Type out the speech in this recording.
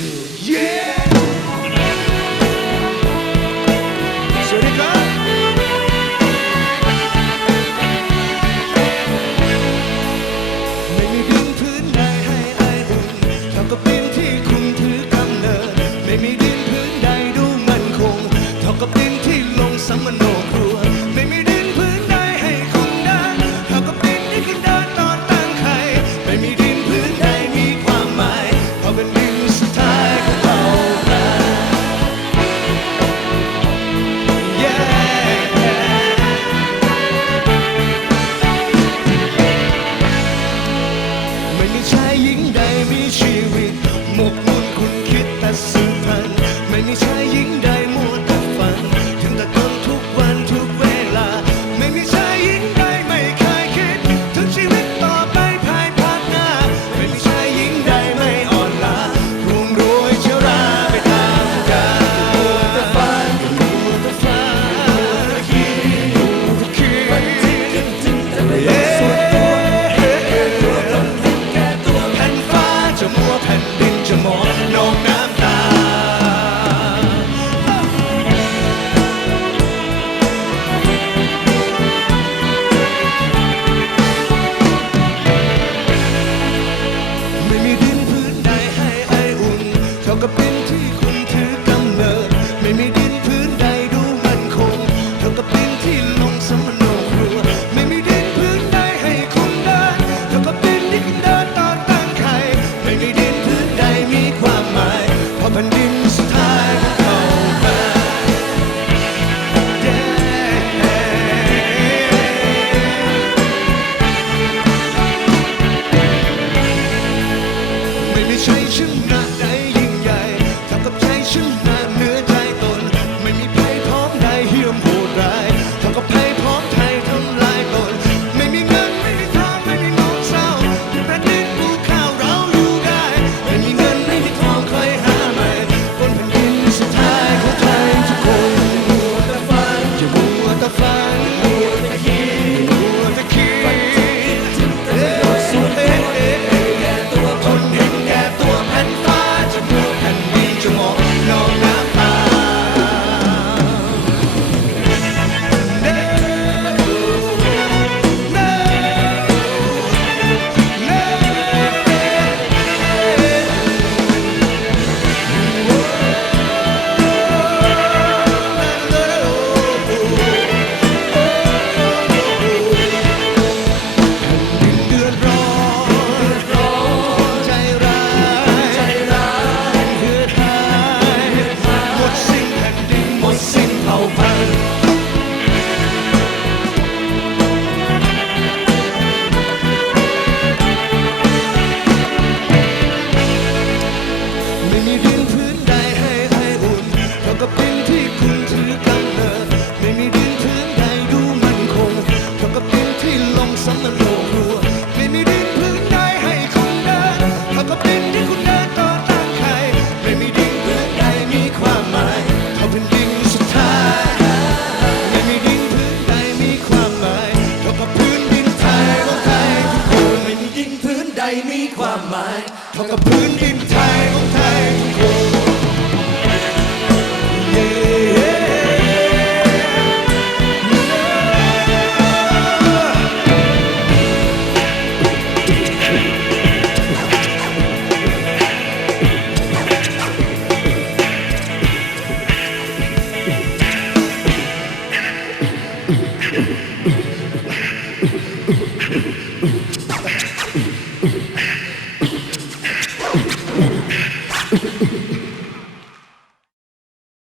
two yeah ไม่มีดินพื้นใดให้อายอุ่นากับดินที่คุณถือกำเนิด ไม่มีดินพื้นใดดูมันคงเท่ากับดินที่ลงสัมโนครัว ไม่มีดินพื้นใดให้คุได้เท่ากับดินที่คุณเดินนอนตั้งไข่ไม่มีดินพื้นใดมี ให้ฉันชนะได มีความหมายเท่ากับพื้นดินไทยของไทยทุกคน